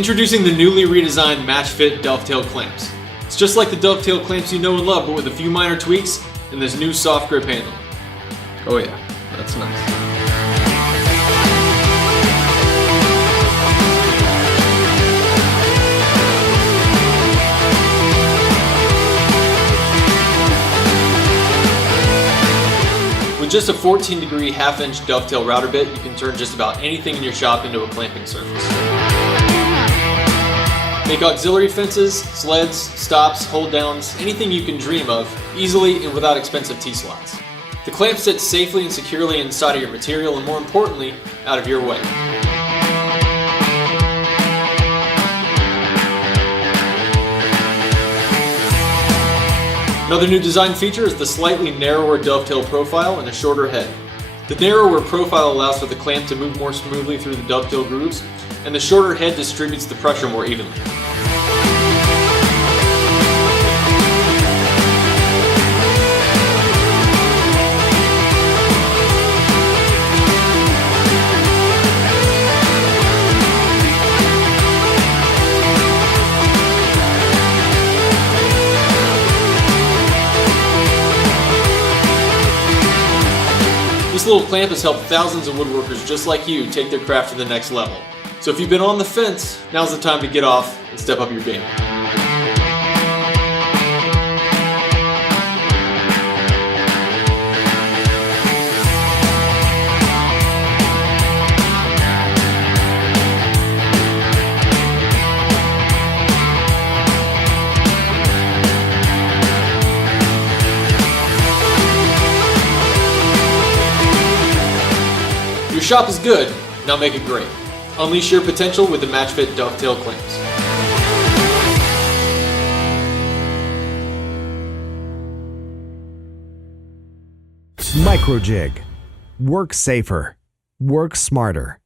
Introducing the newly redesigned MATCHFIT Dovetail Clamps. It's just like the Dovetail Clamps you know and love, but with a few minor tweaks and this new soft grip handle. Oh yeah, that's nice. With just a 14-degree half-inch dovetail router bit, you can turn just about anything in your shop into a clamping surface. Make auxiliary fences, sleds, stops, hold-downs, anything you can dream of, easily and without expensive T-slots. The clamp sits safely and securely inside of your material and, more importantly, out of your way. Another new design feature is the slightly narrower dovetail profile and a shorter head. The narrower profile allows for the clamp to move more smoothly through the dovetail grooves, and the shorter head distributes the pressure more evenly. This little clamp has helped thousands of woodworkers just like you take their craft to the next level. So if you've been on the fence, now's the time to get off and step up your game. Your shop is good, now make it great. Unleash your potential with the MATCHFIT Dovetail Clamps. Micro jig. Work safer. Work smarter.